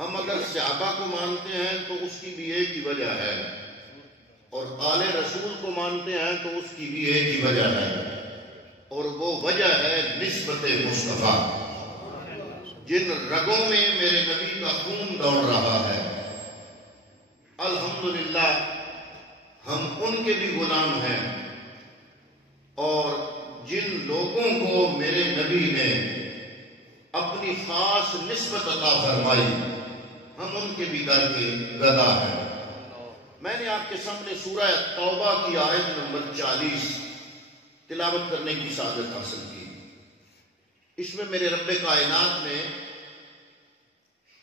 ہم اگر صحابہ کو مانتے ہیں تو اس کی بھی ایک ہی وجہ ہے، اور آل رسول کو مانتے ہیں تو اس کی بھی ایک ہی وجہ ہے، اور وہ وجہ ہے نسبت مصطفیٰ۔ جن رگوں میں میرے نبی کا خون دوڑ رہا ہے، الحمدللہ ہم ان کے بھی غلام ہیں، اور جن لوگوں کو میرے نبی نے اپنی خاص نسبت عطا فرمائی، ہم ان کے بھی در کے گدا ہیں۔ میں نے آپ کے سامنے سورہ توبہ کی آیت نمبر 40 تلاوت کرنے کی سعادت حاصل کی۔ اس میں میرے رب کائنات نے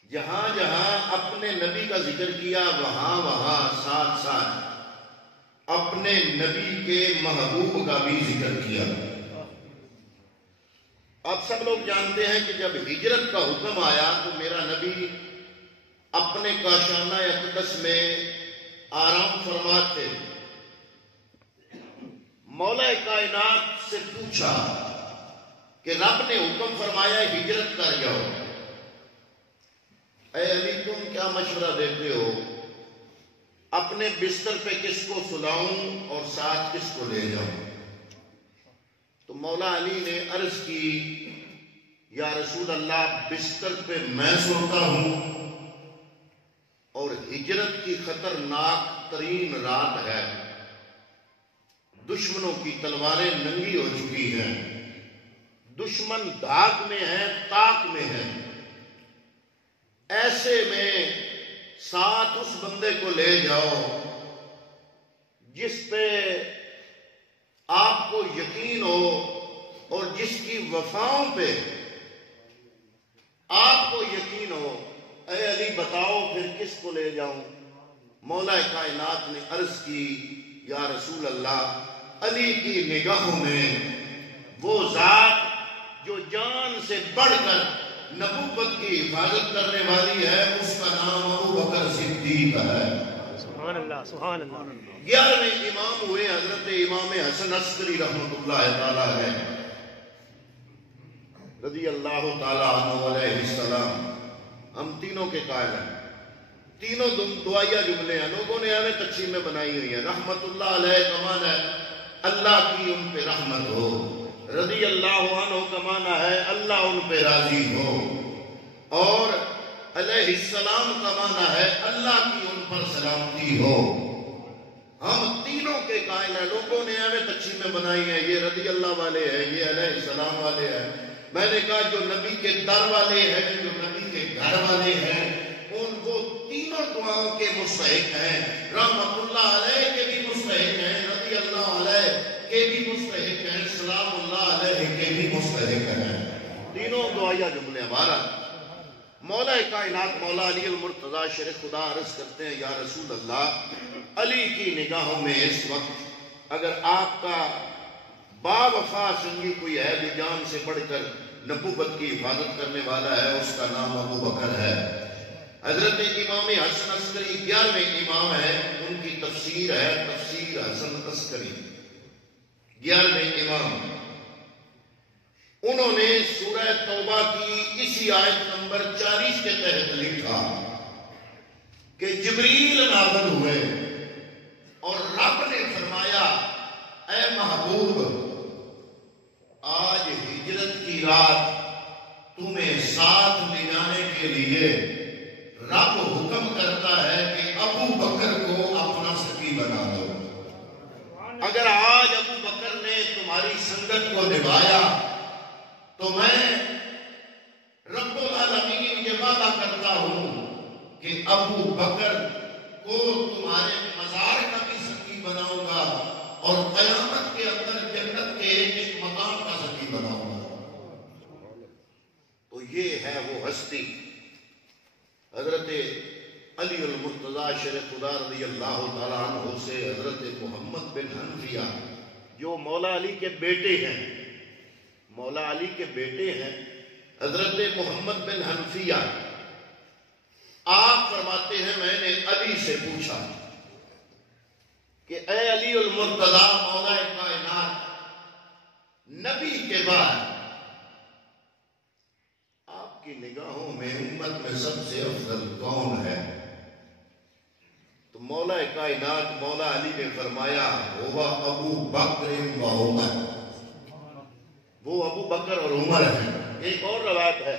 جہاں جہاں اپنے نبی کا ذکر کیا، وہاں وہاں ساتھ ساتھ اپنے نبی کے محبوب کا بھی ذکر کیا۔ آپ سب لوگ جانتے ہیں کہ جب ہجرت کا حکم آیا تو میرا نبی اپنے کاشانہ اقدس میں آرام فرما تھے۔ مولا کائنات سے پوچھا کہ رب نے حکم فرمایا ہجرت کر جاؤ، اے علی تم کیا مشورہ دیتے ہو؟ اپنے بستر پہ کس کو سلاؤں اور ساتھ کس کو لے جاؤں؟ تو مولا علی نے عرض کی، یا رسول اللہ بستر پہ میں سوتا ہوں، اور ہجرت کی خطرناک ترین رات ہے، دشمنوں کی تلواریں ننگی ہو چکی ہیں، دشمن دھاک میں ہے، تاک میں ہے، ایسے میں ساتھ اس بندے کو لے جاؤ جس پہ آپ کو یقین ہو اور جس کی وفاؤں پہ آپ کو یقین ہو۔ اے علی بتاؤ پھر کس کو لے جاؤں؟ مولا کائنات نے عرض کی، یا رسول اللہ علی کی نگاہوں میں وہ ذات جو جان سے بڑھ کر نبوت کی حفاظت کرنے والی ہے، اس کا نام ابوبکر صدیق ہے۔ سبحان اللہ، سبحان اللہ۔ 11ویں امام ہوئے حضرت امام حسن عسکری رحمۃ اللہ تعالی ہے، رضی اللہ تعالی عنہ علیہ السلام۔ ہم تینوں کے قائل ہیں، تینوں دعائیہ جملے ہیں، لوگوں نے ہمیں تقسیمیں بنائی ہوئی ہیں۔ رحمت اللہ علیہ کا معنی ہے اللہ کی ان پہ رحمت ہو، رضی اللہ عنہ کا معنی ہے اللہ ان پہ راضی ہو، اور علیہ السلام کا معنی ہے اللہ کی ان پر سلامتی ہو۔ ہم تینوں کے قائل ہیں، لوگوں نے ہمیں تقسیمیں بنائی ہیں، یہ رضی اللہ والے ہیں، یہ علیہ السلام والے ہیں۔ میں نے کہا جو نبی کے در والے ہیں، جو نبی کے گھر والے ہیں، ان وہ تینوں دعاؤں کے مستحق ہیں۔ رحمت اللہ علیہ کے بھی مستحق ہیں، رضی اللہ علیہ کے بھی مستحق ہیں، سلام اللہ علیہ کے بھی مستحق ہیں۔ تینوں دعائیہ جملے ہمارا۔ مولا کائنات مولا علی المرتضی شیر خدا عرض کرتے ہیں، یا رسول اللہ علی کی نگاہوں میں اس وقت اگر آپ کا با وفا سنگی کوئی ہے جو جان سے بڑھ کر نبوت کی حفاظت کرنے والا ہے، اس کا نام ابوبکر ہے۔ حضرت امام حسن عسکری 11ویں امام ہے، ان کی تفسیر ہے تفسیر حسن عسکری، 11ویں امام۔ انہوں نے سورہ توبہ کی اسی آیت نمبر 40 کے تحت لکھا کہ جبریل نازل ہوئے اور رب نے فرمایا، اے محبوب آج ہجرت کی رات تمہیں ساتھ لے جانے کے لیے رب حکم کرتا ہے کہ ابو بکر کو اپنا سکی بنا دو۔ اگر آج ابو بکر نے تمہاری سنگت کو نبھایا تو میں رب العالمین یہ وعدہ کرتا ہوں کہ ابو بکر کو تمہارے مزار کا بھی سکی بناؤں گا اور قیامت کے اندر جنت کے ایک مقام کا سکی بناؤں گا۔ تو یہ ہے وہ ہستی حضرت علی المرتضی شیر خدا رضی اللہ تعالیٰ عنہ سے حضرت محمد بن حنفیہ جو مولا علی کے بیٹے ہیں، مولا علی کے بیٹے ہیں حضرت محمد بن حنفیہ، آپ فرماتے ہیں میں نے علی سے پوچھا کہ اے علی المرتضی مولا کائنات، نبی کے بعد آپ کی نگاہوں میں امت میں سب سے افضل کون ہے؟ تو مولا کائنات مولا علی نے فرمایا ہوا ابو بکر و عمر، وہ ابو بکر اور عمر ہیں۔ ایک اور روایت ہے،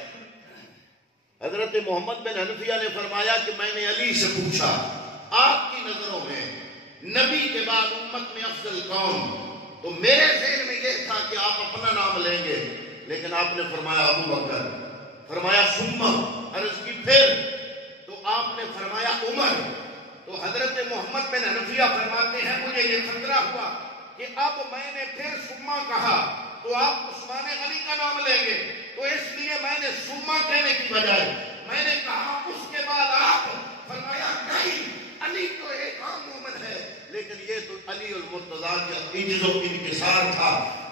حضرت محمد بن حنفیہ نے فرمایا کہ میں نے علی سے پوچھا آپ کی نظروں میں نبی کے بعد امت میں افضل کون؟ تو میرے ذہن میں یہ تھا کہ آپ اپنا نام لیں گے، لیکن آپ نے فرمایا ابو بکر، فرمایا ثم، عرض کی پھر، تو آپ نے فرمایا عمر۔ تو حضرت محمد بن حنفیہ فرماتے ہیں مجھے یہ خطرہ ہوا کہ اب میں نے پھر ثم کہا تو آپ عثمان غنی کا نام لیں گے، تو اس لیے میں نے ثم کہنے کی بجائے میں نے کہا اس کے بعد آپ، فرمایا نہیں، علی تو ایک عام مومن ہے، لیکن یہ تو علی المرتضیٰ کا عجز و انکسار تھا۔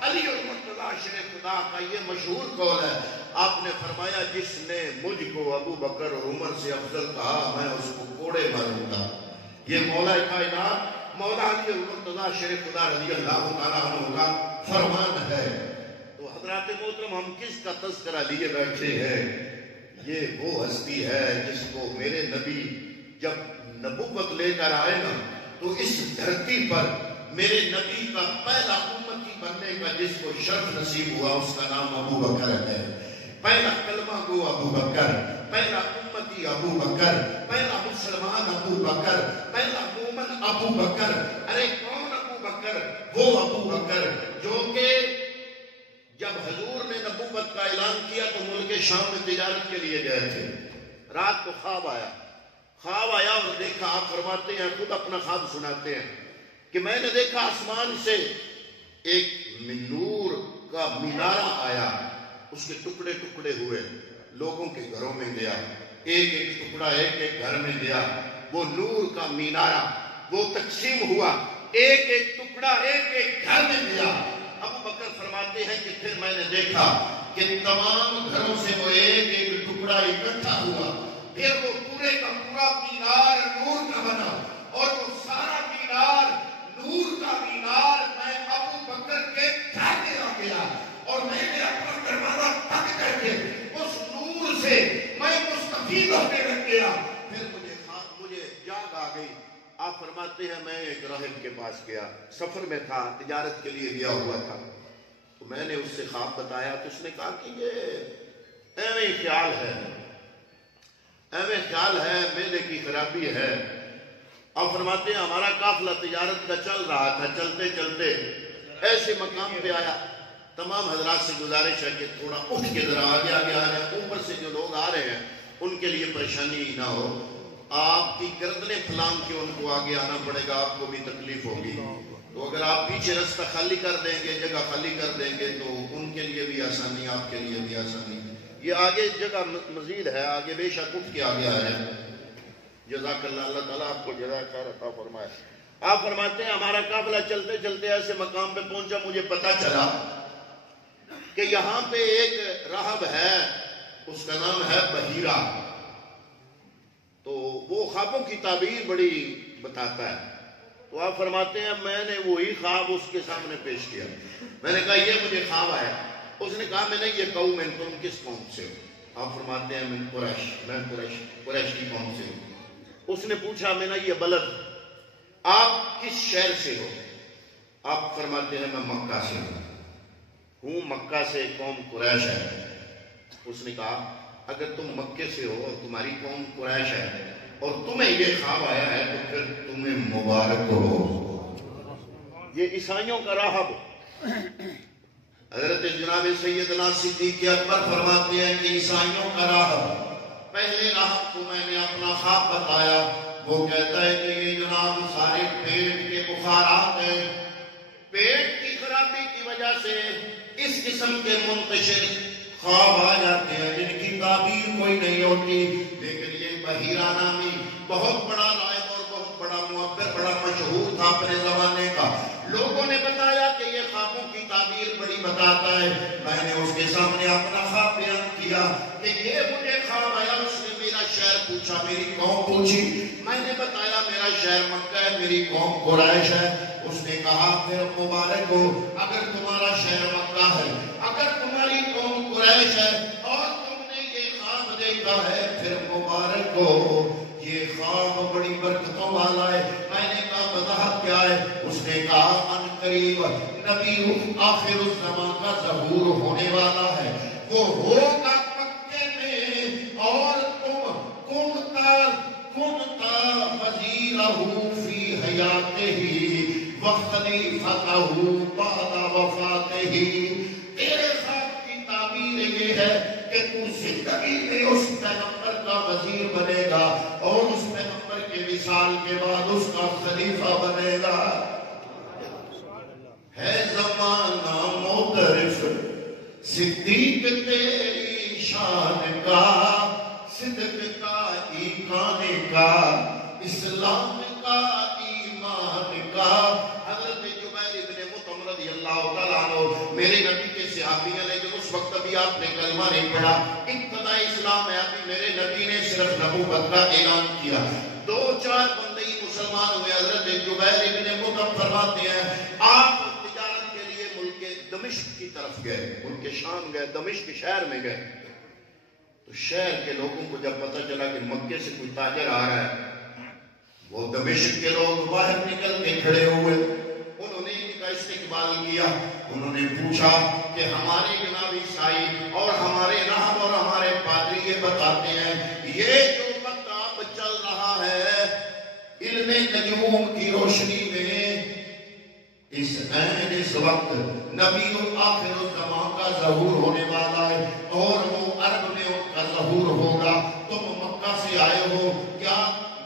علی المرتضیٰ شیر خدا کا یہ مشہور قول ہے، آپ نے فرمایا جس نے مجھ کو ابو بکر اور عمر سے افضل کہا میں اس کو کوڑے ماروں گا۔ یہ مولا کائنات مولا علی المرتضیٰ شیر خدا رضی اللہ تعالیٰ عنہ کا فرمان ہے۔ تو حضرات محترم ہم کس کا تذکرہ لیے بیٹھے ہیں؟ یہ وہ ہستی ہے جس کو میرے نبی جب نبوت لے کر آئے نا تو اس دھرتی پر میرے نبی کا پہلا امتی بننے کا جس کو شرف نصیب ہوا اس کا نام ابو بکر ہے۔ پہلا کلمہ گو ابو بکر، پہلا امتی ابو بکر، پہلا مسلمان ابو بکر، پہلا مومن ابو بکر۔ ارے کون ابو بکر؟ وہ ابو بکر جو کہ جب حضور نے نبوت کا اعلان کیا تو ملک شام میں تجارت کے لیے گئے تھے، رات کو خواب آیا اور دیکھا، آپ فرماتے ہیں خود اپنا خواب سناتے ہیں کہ میں نے دیکھا آسمان سے ایک نور کا مینارہ آیا، اس کے ٹکڑے ٹکڑے ہوئے، لوگوں کے گھروں میں گیا، ایک ایک ٹکڑا ایک ایک گھر میں گیا، وہ نور کا مینارہ وہ تقسیم ہوا، ایک ایک ٹکڑا ایک ایک گھر میں گیا۔ ابو بکر فرماتے ہیں کہ پھر میں نے دیکھا کہ تمام گھروں سے وہ ایک ایک ٹکڑا اکٹھا ہوا، پھر وہ پورے کا پورا مینار نور کا بنا، اور وہ سارا مینار نور کا مینار میں ابو بکر کے گھر میں آ گیا، اور میں نے اپنا دروازہ بند کر کے اس نور سے میں مستفید ہونے لگ گیا۔ پھر مجھے جاگ آ گئی۔ آپ فرماتے ہیں میں ایک راہب کے پاس گیا، سفر میں تھا، تجارت کے لیے گیا ہوا تھا، تو میں نے اس سے خواب بتایا تو اس نے کہا کہ یہ ایویں خیال ہے، میلے کی خرابی ہے۔ آپ فرماتے ہیں ہمارا قافلہ تجارت کا چل رہا تھا، چلتے چلتے ایسے مقام پہ آیا، تمام حضرات سے گزارش ہے کہ تھوڑا اٹھ کے ذرا آگے آ رہے ہیں، اوپر سے جو لوگ آ رہے ہیں ان کے لیے پریشانی نہ ہو، آپ کی گردنیں پھلانگ کے ان کو آگے آنا پڑے گا، آپ کو بھی تکلیف ہوگی، تو اگر آپ پیچھے رستہ خالی کر دیں گے، جگہ خالی کر دیں گے تو ان کے لیے بھی آسانی، آپ کے لیے بھی آسانی۔ یہ آگے جگہ مزید ہے، آگے بے شک اٹھ کے آگے آ جائیں۔ جزاک اللہ، اللہ تعالیٰ آپ کو جزائے خیر عطا فرمائے۔ آپ فرماتے ہیں ہمارا قافلہ چلتے چلتے ایسے مقام پہ پہنچا، مجھے پتا چلا کہ یہاں پہ ایک راہب ہے، اس کا نام ہے بحیرہ، تو وہ خوابوں کی تعبیر بڑی بتاتا ہے۔ تو آپ فرماتے ہیں میں نے وہی خواب اس کے سامنے پیش کیا، میں نے کہا یہ مجھے خواب آیا۔ اس نے کہا میں نے یہ قوم، تم کس قوم سے ہو؟ آپ فرماتے ہیں میں قریش کی قوم سے ہوں۔ اس نے پوچھا میں نے یہ بلد، آپ کس شہر سے ہو؟ آپ فرماتے ہیں میں مکہ سے ہوں، مکہ سے، قوم قریش ہے۔ اس نے کہا اگر تم مکے سے ہو اور تمہاری قوم قریش ہے اور تمہیں یہ خواب آیا ہے تو پھر تمہیں مبارک ہو۔ یہ عیسائیوں کا راہب حضرت جناب سیدنا صدیق اکبر فرماتے ہیں کہ عیسائیوں کا راہب، پہلے راہب کو میں نے اپنا خواب بتایا، وہ کہتا ہے کہ یہ جناب سارے پیٹ کے بخارات ہیں، پیٹ کی خرابی کی وجہ سے اس قسم کے منتشر خواب آ جاتے ہیں جن کی تعبیر کوئی نہیں ہوتی، لیکن یہ بحیرہ نامی بہت بڑا راہب اور بہت بڑا معبر، بڑا مشہور تھا اپنے زمانے کا۔ لوگوں نے بتایا کہ یہ خوابوں کی تعبیر بڑی بتاتا ہے، میں نے اس کے سامنے اپنا خواب بیان کیا کہ یہ مجھے خواب آیا۔ اس نے میرا شہر پوچھا، میری قوم پوچھی، میں نے بتایا میرا شہر مکہ ہے، میری قوم قریش ہے۔ اس نے کہا پھر مبارک ہو، اگر تمہارا شہر مکہ ہے، اگر تمہاری قوم قریش ہے اور تم نے یہ خواب دیتا ہے پھر مبارک ہو، یہ خواب بڑی برکتوں والا ہے۔ میں نے کہا وضاحت کیا ہے؟ اس نے کہا ان قریب نبی آخر الزمان کا ظہور ہونے والا ہے، وہ ہوگا مکے میں، اور تم کنتا وزیرہ فی حیاتہ وخلیفتہ بعد وفاتہ۔ تیرے ساتھ کی تعبیر یہ ہے کہ تو زندگی میں اس پیغمبر کا وزیر بنے گا اور اس پیغمبر کے وصال کے بعد اس کا خلیفہ بنے گا۔ ہے زمانہ معترف صدیق تیری شان کا، صدق کا ایمان کا، اسلام کا ایمان کا۔ حضرت جبیر بن مطعم رضی اللہ تعالیٰ عنہ میرے نبی کے صحابی ہیں، لیکن اس وقت ابھی آپ نے کلمہ نہیں پڑھا، ابتدائی اسلام ہے، ابھی میرے نبی نے صرف نبوت کا اعلان کیا، 2-4 بندے ہی مسلمان ہوئے۔ حضرت جبیر بن مطعم فرماتے ہیں آپ تجارت کے لیے ملک دمشق کی طرف گئے، ملک شام گئے، دمشق شہر میں گئے، تو شہر کے لوگوں کو جب پتہ چلا کہ مکے سے کوئی تاجر آ رہا ہے، وہ دمشق کے لوگ باہر نکل کے کھڑے ہوئے، انہوں نے ان کا استقبال کیا، انہوں نے پوچھا کہ ہمارے جناب عیسائی اور ہمارے راہب اور ہمارے پادری یہ بتاتے ہیں یہ جو وقت اب چل رہا ہے علم نجوم کی روشنی میں، اس وقت نبی آخر الزمان کا ظہور ہونے والا ہے اور وہ عرب میں ان کا ظہور ہوگا، تم مکہ سے آئے ہو، کیا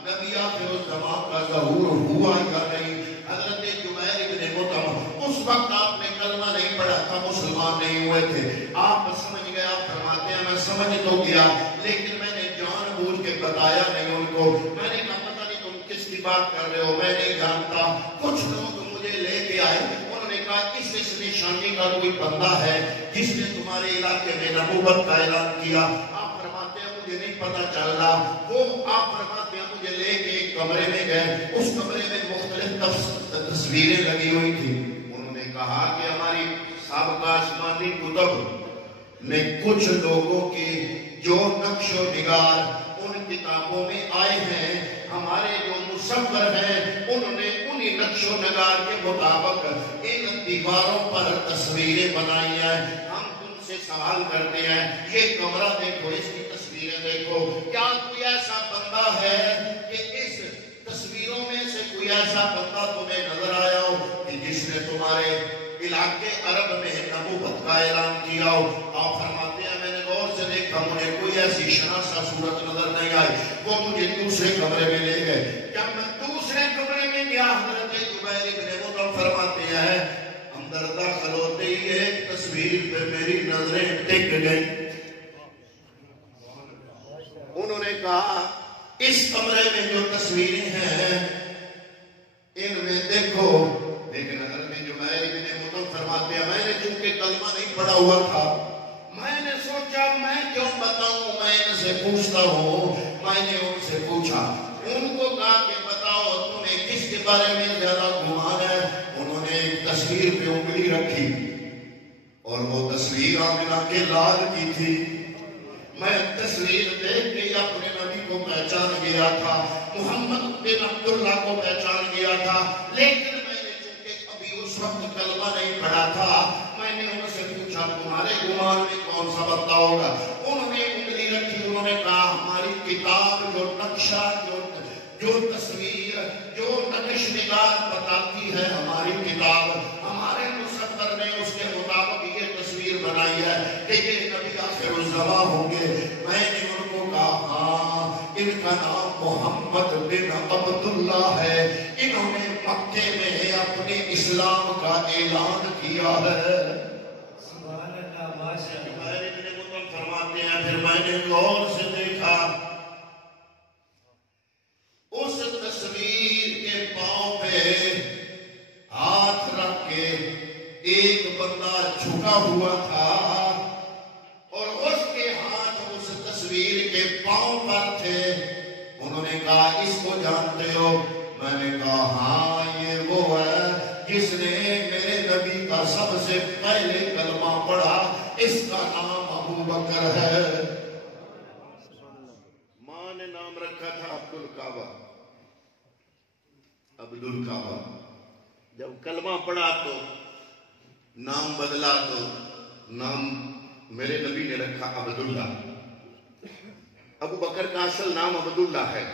نبی آخر الزمان کا ظہور ہوا یا نہیں؟ حضرت جبیر بن مطعم اس وقت آپ نے کلمہ نہیں پڑھا تھا، مسلمان نہیں ہوئے تھے، آپ سمجھ گئے، آپ فرماتے ہیں میں سمجھ تو گیا لیکن میں نے جان بوجھ کے بتایا نہیں ان کو، میں نے کہا پتہ نہیں تم کس کی بات کر رہے ہو، میں نہیں جانتا۔ کچھ لوگ مجھے لے کے آئے، انہوں نے کہا اس نشانی کا کوئی بندہ ہے جس نے تمہارے علاقے میں نبوت کا اعلان کیا۔ آپ فرماتے ہیں مجھے نہیں پتہ چل رہا، وہ آپ فرماتے ہیں مجھے لے کے ایک کمرے میں گئے، اس کمرے میں مختلف تصویریں لگی ہوئی تھی، انہوں نے کہا کہ ہماری سابقہ آسمانی کتب میں کچھ لوگوں کی جو نقش و نگار ان کتابوں میں آئے ہیں، ہمارے جو مصور ہیں انہوں نے انہی نقش و نگار کے مطابق ان دیواروں پر تصویریں بنائی ہیں۔ ہم تم سے سوال کرتے ہیں یہ کمرہ دیکھو، اس کی تصویریں دیکھو، کیا کوئی ایسا بندہ ہے کہ اس تصویروں میں سے کوئی ایسا بندہ تمہیں نظر آیا ہو کہ جس نے تمہارے علاقے عرب میں نبوت کا اعلان کیا ہو؟ آپ فرماتے ہیں میں نے غور سے دیکھا، مجھے کوئی ایسی شناسا صورت نظر نہیں آئی، وہ مجھے دوسرے کمرے میں لے گئے۔ جب میں دوسرے کمرے میں گیا، حضرت جبیر بن مطعم فرماتے ہیں اندر داخل ہوتے ہی ایک تصویر پہ میری نظریں ٹک گئی، انہوں نے کہا اس کمرے میں جو تصویریں ہیں ان میں دیکھو، لیکن حضرت جبیر بن مطعم فرماتے ہیں میں نے چونکہ کلمہ نہیں پڑھا ہوا تھا، میں نے سوچا میں کیوں بتاؤں، میں ان سے پوچھتا ہوں، میں نے ان سے پوچھا، ان کو کہا کہ بتاؤ تمہیں کس کے بارے میں زیادہ گمان ہے؟ انہوں نے ایک تصویر پہ انگلی رکھی اور وہ تصویر آمنہ کے لال کی تھی، میں تصویر دیکھ کے اپنے نبی کو پہچان گیا تھا، محمد بن عبداللہ کو پہچان گیا تھا، لیکن میں نے چونکہ ابھی اس وقت کلمہ نہیں پڑھا تھا، میں نے ان سے پوچھا تمہارے گمان میں کون سا بندہ ہوگا؟ انہوں نے انگلی رکھی، انہوں نے کہا ہماری کتاب جو نقشہ جو تصویر جو نقش نگار بتاتی ہے، ہماری کتاب ہمارے مصور نے اس کے مطابق یہ تصویر بنائی ہے کہ یہ نبی آخر الزمان ہوں گے۔ میں نے ان کو کہا ہاں ان کا نام محمد بن عبداللہ ہے، انہوں نے مکے میں اپنے اسلام کا اعلان کیا ہے۔ سبحان اللہ، ماشاء اللہ۔ فرماتے ہیں پھر میں نے غور سے دیکھا، اس تصویر کے پاؤں پہ ہاتھ رکھ کے ایک بندہ جھکا ہوا تھا اور اس کے ہاتھ اس تصویر کے پاؤں پر تھے۔ انہوں نے کہا اس کو جانتے ہو؟ میں نے کہا ہاں یہ وہ ہے جس نے میرے نبی کا سب سے پہلے کلمہ پڑھا، اس کا نام ابو بکر ہے۔ رکھا تھا عبد الکعبہ، عبد الکعبہ۔ جب کلمہ پڑھا تو نام بدلا، تو نام میرے نبی نے رکھا عبداللہ۔ ابو بکر کا اصل نام عبداللہ ہے،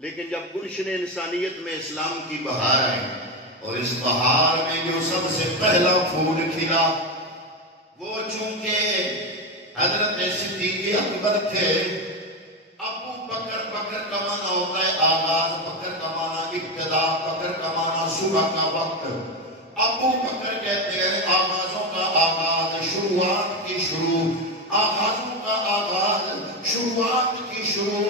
لیکن جب گلشن انسانیت میں اسلام کی بہار آئی اور اس بہار میں جو سب سے پہلا پھول کھلا وہ چونکہ حضرت صدیق اکبر تھے۔ ابو بکر، بکر کا معنی ہوتا ہے آغاز، بکر کا معنی ابتدا، بکر کا معنی صبح کا وقت۔ ابو بکر کہتے ہیں آغازوں کا آغاز، شروعات کی شروع، آغازوں کا آغاز، شروعات کی شروع۔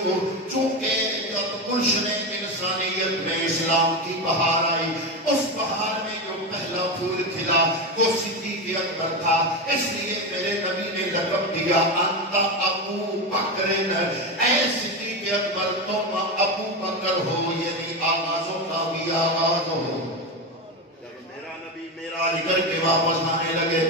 چونکہ جب گلشن انسانیت میں اسلام کی بہار آئی، اس بہار میں جو پہلا پھول کھلا وہ صدیق اکبر تھا۔ اس لیے میرے نبی نے لقب دیا انت ابو بکر، اے صدیق اکبر تم ابو بکر ہو، یعنی آغازوں کا بھی آغاز ہو۔ جب میرا نبی معراج کر کے واپس آنے لگے،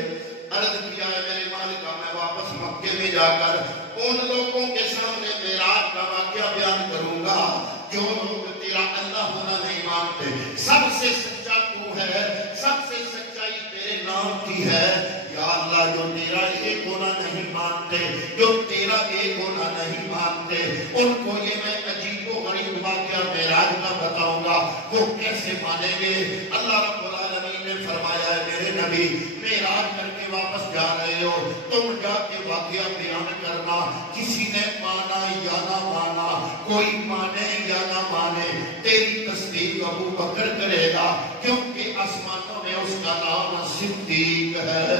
عرض کیا ہے میرے مالکہ میں واپس مکے میں جا کر ان لوگوں کے سامنے معراج کا واقعہ بیان کروں گا جو لوگ تیرا اللہ ہونا نہیں مانتے۔ سب سے سچا تو ہے، سب سے سچائی تیرے نام کی ہے یا اللہ۔ جو تیرا ایک ہونا نہیں مانتے، جو تیرا ایک ہونا نہیں مانتے، ان کو یہ میں عجیب و غریب واقعہ معراج کا بتاؤں گا، وہ کیسے مانیں گے۔ اللہ رب العالمین نے فرمایا ہے میرے نبی معراج کر کے واپس جا رہے ہو، تم جا کے واقعہ بیان کرنا، کسی نے مانا یا نہ مانا، کوئی مانے یا نہ مانے، تیری تصدیق ابو بکر کرے گا، کیونکہ آسمانوں میں اس کا نام صدیق ہے۔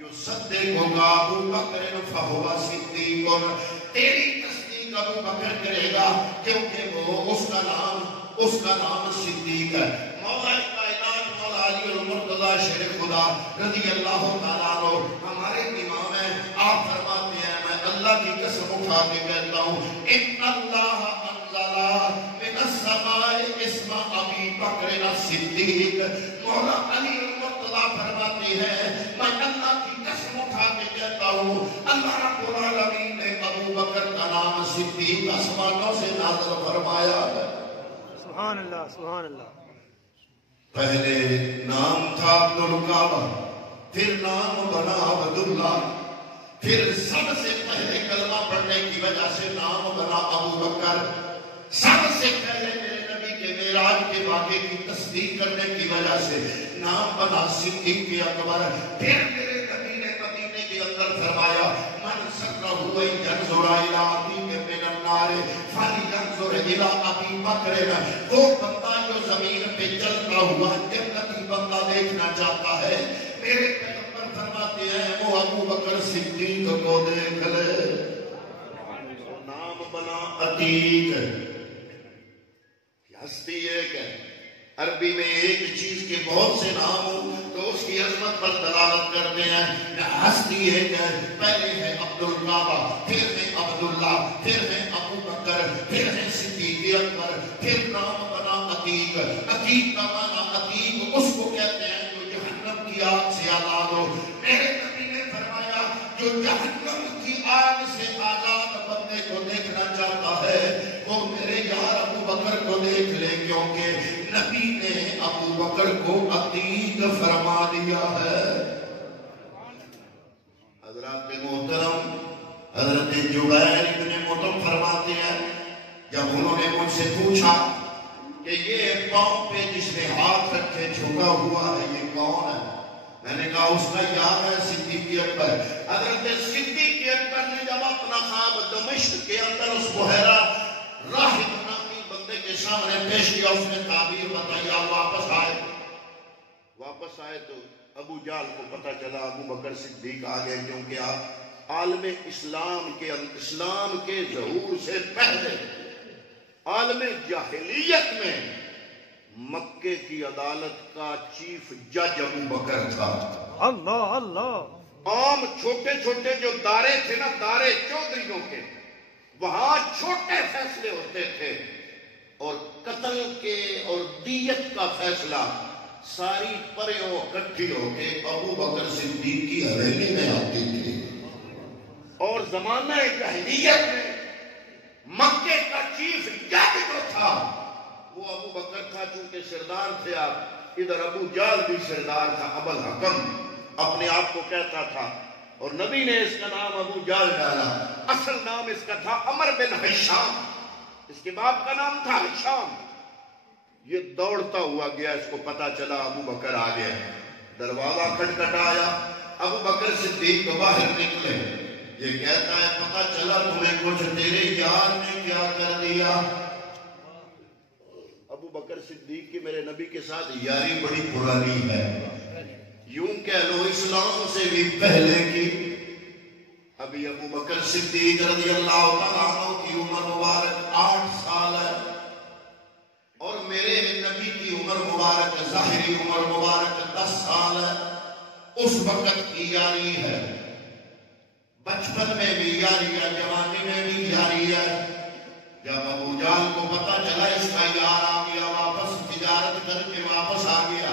یصدقک ابو بکر فہو صدیق، تیری تصدیق ابو بکر کرے گا کیونکہ وہ اس کا نام صدیق ہے۔ مولا کائنات مولا علی المرتضی شیر خدا رضی اللہ تعالیٰ عنہ ہمارے امام ہیں، آپ فرماتے ہیں میں اللہ کی قسم اٹھا کے کہتا ہوں ان اللہ انزل من السماء اسم ابی بکر الصدیق۔ مولا علی المرتضی فرماتے ہیں میں اللہ کی قسم اٹھا کے کہتا ہوں اللہ رب العالمین نے ابو بکر کا نام صدیق آسمانوں سے نازل فرمایا ہے۔ سبحان اللہ، سبحان اللہ۔ پہلے نام تھا عبد الکعبہ، پھر نام بنا عبداللہ، پھر سب سے پہلے کلمہ پڑھنے کی وجہ سے نام بنا ابو بکر، سب سے پہلے میرے نبی کے معراج کے واقعے کی تصدیق کرنے کی وجہ سے نام بنا صدیق اکبر۔ پھر میرے نبی نے مدینے کے اندر فرمایا من سرہ ینظر الی ابی من النار فلینظر الی ابی بکر، وہ بندہ جو زمین پہ چلتا ہوا جنتی بندہ دیکھنا چاہتا ہے، میرے پیغمبر فرماتے ہیں وہ ابو بکر صدیق کو دیکھ لے۔ نام بنا عتیق، ہستی ایک ہے، عربی میں ایک چیز کے بہت سے نام ہوں تو اس کی عظمت پر دلالت کرتے ہیں۔ ہستی ایک ہے، پہلے ہے عبد الکعبہ، پھر ہے عبداللہ، پھر ہے ابو بکر، پھر ہے صدیق اکبر، پھر نام بنا عتیق۔ عتیق کا معنی عتیق اس کو کہتے ہیں جو جہنم کی آگ سے آزاد ہو۔ میرے نبی نے فرمایا جو جہنم کی آگ سے آزاد بندے کو دیکھنا چاہتا ہے وہ میرے یار ابو بکر کو دیکھ لے، کیونکہ نبی نے ابو بکر کو عتیق فرما دیا ہے۔ حضرات محترم حضرت جبیر ابن مطعم فرماتے ہیں جب انہوں نے مجھ سے پوچھا کہ یہ پاؤں پہ جس نے ہاتھ رکھے جھکا ہوا ہے یہ کون ہے، میں نے کہا اس کا یاد ہے صدیق اکبر۔ حضرت صدیق اکبر نے جب اپنا خواب دمشق کے اندر اس بحیرہ راہب نامی بندے کے سامنے پیش کیا، اس نے تعبیر بتائی، آپ واپس آئے تو ابو جہل کو پتہ چلا ابو بکر صدیق آ گئے، کیونکہ آپ عالم اسلام کے ظہور سے پہلے عالم جاہلیت میں مکے کی عدالت کا چیف جج ابو بکر تھا۔ اللہ اللہ۔ عام چھوٹے چھوٹے جو دارے تھے نا، دارے چودھریوں کے، وہاں چھوٹے فیصلے ہوتے تھے اور قتل کے اور دیت کا فیصلہ ساری پریوں اکٹھی ہو کے ابو بکر صدیق کی حویلی میں آتی تھی۔ اور زمانہ جاہلیت میں سردار تھے آپ، ادھر ابو جہل بھی سردار تھا، ابو الحکم اپنے آپ کو کہتا تھا، اور نبی نے اس کا نام ابو جہل ڈالا، اصل نام اس کا تھا عمر بن ہشام، اس کے باپ کا نام تھا ہشام۔ یہ دوڑتا ہوا گیا، اس کو پتا چلا ابو بکر آ گیا، دروازہ کھٹکھٹایا، ابو بکر صدیق باہر نکلے، یہ کہتا ہے پتا چلا تمہیں کچھ، تیرے یار نے کیا کر دیا؟ ابو بکر صدیق کی میرے نبی کے ساتھ یاری بڑی پرانی ہے، یوں کہہ لو اسلام سے بھی پہلے کی۔ ابھی ابو بکر صدیق رضی اللہ تعالیٰ عنہ کی عمر مبارک 8 سال ہے، اور میرے نبی کی عمر مبارک ظاہری عمر مبارک 10 سال ہے۔ اس وقت کی یاری ہے، بچپن میں بھی یاری ہے، جوانی میں بھی یاری ہے۔ جب ابو جہل کو پتا چلا اس کا یار آ گیا، واپس تجارت کر کے واپس آ گیا،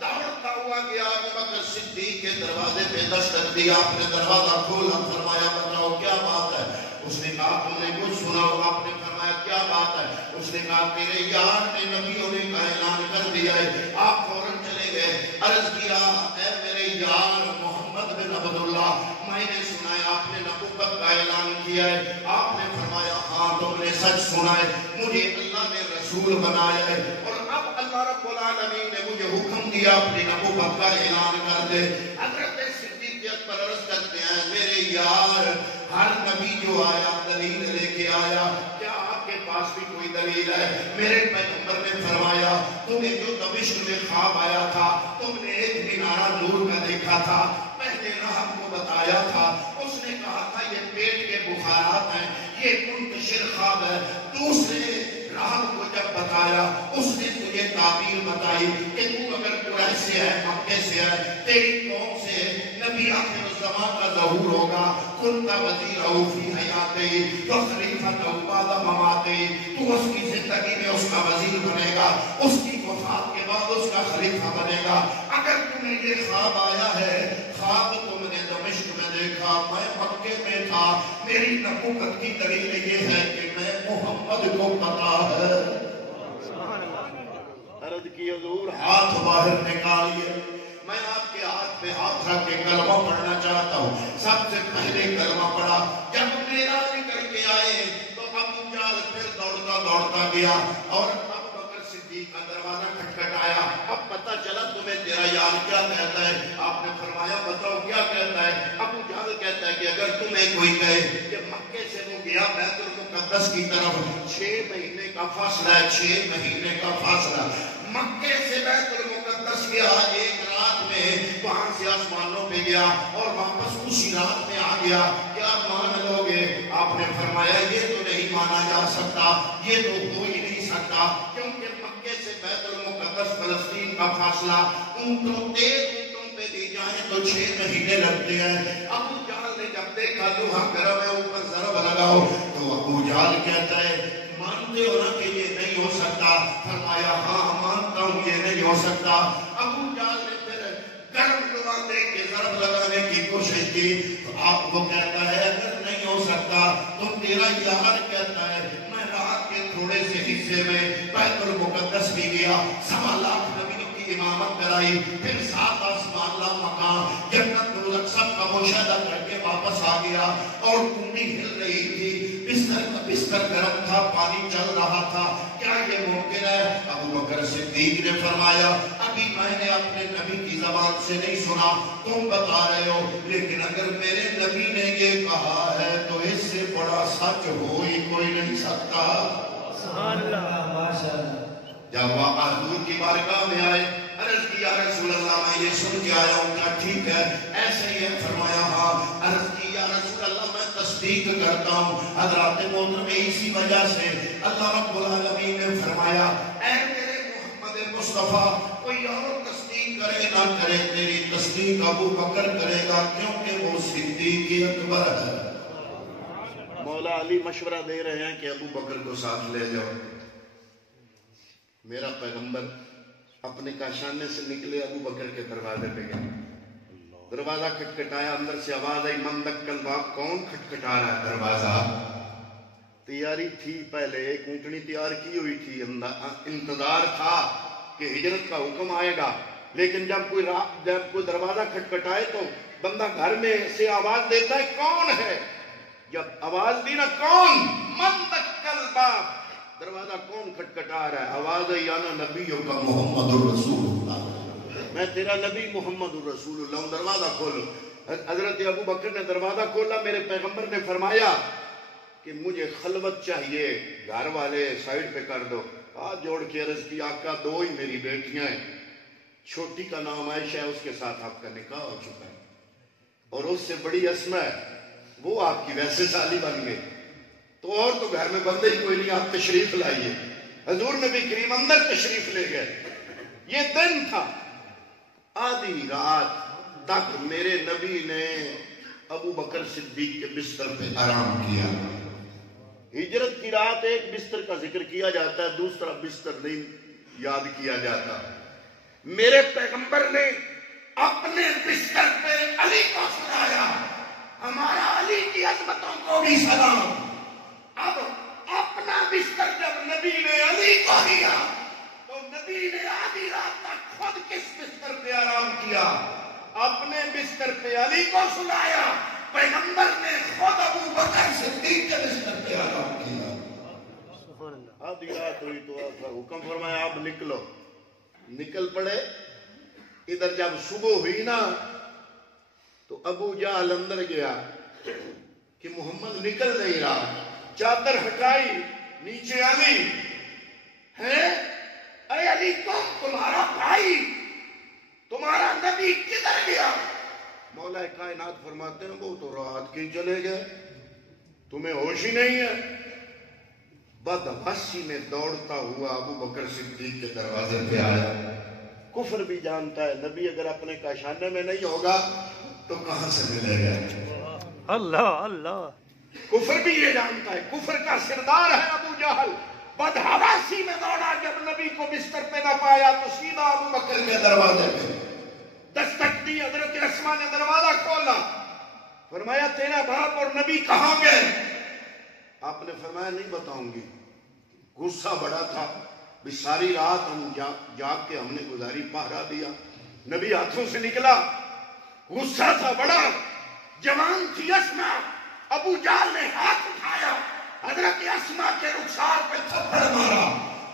دوڑتا ہوا گیا، ابو بکر صدیق کے دروازے پہ دستک دی، آپ نے دروازہ کھولا، فرمایا بتاؤ کیا بات ہے؟ اس نے کہا تم نے کچھ سنا؟ آپ نے فرمایا کیا بات ہے؟ اس نے کہا تیرے یار نے نبیوں نے کا اعلان کر دیا ہے۔ آپ فوراً چلے گئے، عرض کیا اے میرے یار محمد بن عبداللہ، میں نے سنا ہے آپ نے نبوت کا اعلان کیا ہے۔ آپ نے فرمایا ہاں تم نے سچ سنا ہے، مجھے اللہ نے رسول بنایا ہے، اور اب اللہ رب العالمین نے مجھے حکم دیا اپنی نبوت کا اعلان کر دے۔ حضرت صدیق اکبر عرض کرتے ہیں میرے یار، ہر نبی جو آیا دلیل لے کے آیا، کیا آپ کے پاس بھی کوئی دلیل ہے؟ میرے پیغمبر نے فرمایا تمہیں جو دمشق میں خواب آیا تھا، تم نے ایک مینارہ نور کا دیکھا تھا، پہلے راہب کو بتایا تھا، اس نے کہا تھا یہ پیٹ کے بخارات ہیں، یہ منتشر خواب ہے۔ دوسرے راہب کو جب بتایا، اس نے تجھے تعبیر بتائی کہ تو اگر قریش سے ہے، مکے سے ہے، تیری قوم سے نبی آخر الزمان کا ظہور ہوگا، کنتا وزیرہ فی حیاتہ تو خلیفہ بعد مماتہ، تو اس کی زندگی میں اس کا وزیر بنے گا، اس کی وفات کے بعد اس کا خلیفہ بنے گا۔ اگر تمہیں یہ خواب آیا ہے، خواب تم نے دمشق میں دیکھا، میں مکے میں تھا، میری نبوت کی دلیل یہ ہے کہ میں محمد کو پتا ہے۔ عرض کی حضور ہاتھ باہر نکالیے، میں آپ کے ہاتھ پہ ہاتھ رکھ کے کلمہ پڑھنا چاہتا ہوں۔ سب سے پہلے کلمہ پڑھا، جب میرا کر کے آئے تو ابو جہل پھر دوڑتا دوڑتا گیا، اور ابو بکر صدیق کا دروازہ کھٹکھٹایا، اب پتہ چلا تمہیں تیرا یار کیا کہتا ہے؟ آپ نے فرمایا بتاؤ کیا کہتا ہے؟ ابو جہل کہتا ہے کہ اگر تمہیں کوئی کہے کہ مکے سے وہ گیا بیت المقدس کی طرف، 6 مہینے کا فاصلہ ہے، 6 مہینے کا فاصلہ، مکے سے بیت المقدس گیا، ایک رات میں وہاں سے آسمانوں پہ گیا اور واپس اسی رات میں آ گیا، کیا مان لو گے؟ آپ نے فرمایا یہ تو نہیں مانا جا سکتا، یہ تو ہو ہی نہیں سکتا، کیونکہ مکے سے بیت المقدس فلسطین کا فاصلہ اونٹوں پہ دی جائیں تو 6 مہینے لگتے ہیں۔ ابو جہل نے جب دیکھا لوہا گرم ہے اوپر ضرب لگاؤ، تو ابو جہل کہتا ہے مانتے ہو نا کہ یہ نہیں ہو سکتا؟ فرمایا ہاں مانتا ہوں یہ نہیں ہو سکتا۔ ابو جہل نے پھر گرم لوہا دے کے ضرب لگانے کی کوشش کی، تو آپ کو کہتا ہے اگر نہیں ہو سکتا تو تیرا یار کہتا ہے میں رات کے تھوڑے سے حصے میں بیت المقدس بھی گیا، 1.25 لاکھ نبیوں کی امامت کرائی، پھر 7 آسمان لا مقام جنت الاقصی کا مشاہدہ کر کے واپس آ گیا، اور کنڈی ہل رہی تھی، بستر گرم تھا، پانی چل رہا تھا، کیا یہ ممکن ہے؟ ابو بکر صدیق نے فرمایا ابھی میں نے اپنے نبی کی زبان سے نہیں سنا، تم بتا رہے ہو، لیکن اگر میرے نبی نے یہ کہا ہے تو اس سے بڑا سچ ہو ہی کوئی نہیں سکتا۔ سبحان اللہ، ماشاءاللہ۔ جب وہ حضور کی بارگاہ میں آئے، عرض کیا رسول اللہ میں یہ سن کے آیا ہوں، کیا ٹھیک ہے؟ ایسے ہی ہے؟ فرمایا ہاں۔ عرض کی یا رسول اللہ میں تصدیق کرتا ہوں، حضرات محترم اسی وجہ سے اللہ رب العالمین نے فرمایا اے میرے محمد مصطفیٰ، کوئی اور تصدیق کرے نہ کرے تیری تصدیق ابو بکر کرے گا، کیونکہ وہ صدیق اکبر ہے۔ مولا علی مشورہ دے رہے ہیں کہ ابو بکر کو ساتھ لے جاؤ۔ میرا پیغمبر اپنے کاشانے سے نکلے، ابو بکر کے دروازے پہ گئے، دروازہ کھٹکھٹایا، اندر سے آواز آئی من دکل باب، کون کھٹکھٹا رہا ہے دروازہ؟ تیاری تھی، پہلے ایک اونٹنی تیار کی ہوئی تھی، انتظار تھا کہ ہجرت کا حکم آئے گا، لیکن جب کوئی دروازہ کھٹکھٹائے تو بندہ گھر میں سے آواز دیتا ہے کون ہے؟ جب آواز دی نا کون، من دکل باب، دروازہ کون کھٹکھٹا رہا ہے؟ آواز ہے یانا نبیوں کا محمد الرسول اللہ، میں تیرا نبی محمد الرسول اللہ ہوں، دروازہ کھولو۔ حضرت ابو بکر نے دروازہ کھولا، میرے پیغمبر نے فرمایا کہ مجھے خلوت چاہیے، گھر والے سائیڈ پہ کر دو۔ ہاتھ جوڑ کے عرض کی آقا دو ہی میری بیٹیاں ہیں، چھوٹی کا نام عائشہ ہے، اس کے ساتھ آپ کا نکاح ہو چکا ہے، اور اس سے بڑی اسماء ہے، وہ آپ کی ویسے سالی بن گئی، تو اور تو گھر میں بندے ہی کوئی نہیں، آپ تشریف لائیے۔ حضور نبی کریم اندر تشریف لے گئے۔ یہ دن تھا، آدھی رات تک میرے نبی نے ابو بکر صدیق کے بستر پہ آرام کیا۔ ہجرت کی رات ایک بستر کا ذکر کیا جاتا ہے، دوسرا بستر نہیں یاد کیا جاتا۔ میرے پیغمبر نے اپنے بستر پہ علی کو سلایا، ہمارا علی کی عظمتوں کو بھی سلام۔ اب اپنا بستر جب نبی نے علی کو دیا تو نبی نے آدھی رات تک خود کس بستر پہ آرام کیا؟ اپنے بستر پہ علی کو سلایا، پیغمبر نے خود ابو بکر صدیق کے بستر پہ آرام کیا۔ آدھی رات ہوئی تو حکم فرمایا اب نکلو، نکل پڑے۔ ادھر جب صبح ہوئی نا تو ابو جہل اندر گیا کہ محمد نکل نہیں رہا، چادر ہٹائی، نیچے علی ہے، اے علی تمہارا بھائی، تمہارا نبی کدھر گیا؟ مولا کائنات فرماتے ہیں وہ تو رات کے چلے گئے، تمہیں ہوش ہی نہیں ہے۔ بدحواسی میں دوڑتا ہوا ابو بکر صدیق کے دروازے پہ آیا۔ کفر بھی جانتا ہے نبی اگر اپنے کاشانے میں نہیں ہوگا تو کہاں سے ملے گا؟ اللہ اللہ، کفر بھی یہ جانتا ہے، کفر کا سردار ہے ابو جہل۔ بدحواسی میں دوڑا، جب نبی کو بستر پہ نہ پایا تو سیدھا ابو بکر کے دروازے پہ دستک دی۔ حضرت اسماء نے دروازہ کھولا، فرمایا تیرا باپ اور نبی کہاں گئے؟ آپ نے فرمایا نہیں بتاؤں گی۔ غصہ بڑا تھا، بھی ساری رات ہم جاگ کے ہم نے گزاری، پہرا دیا، نبی ہاتھوں سے نکلا، غصہ تھا بڑا، جوان تھی اسماء۔ ابو جہل نے ہاتھ اٹھایا، حضرت اسماء کے رخسار پہ تھپڑ مارا،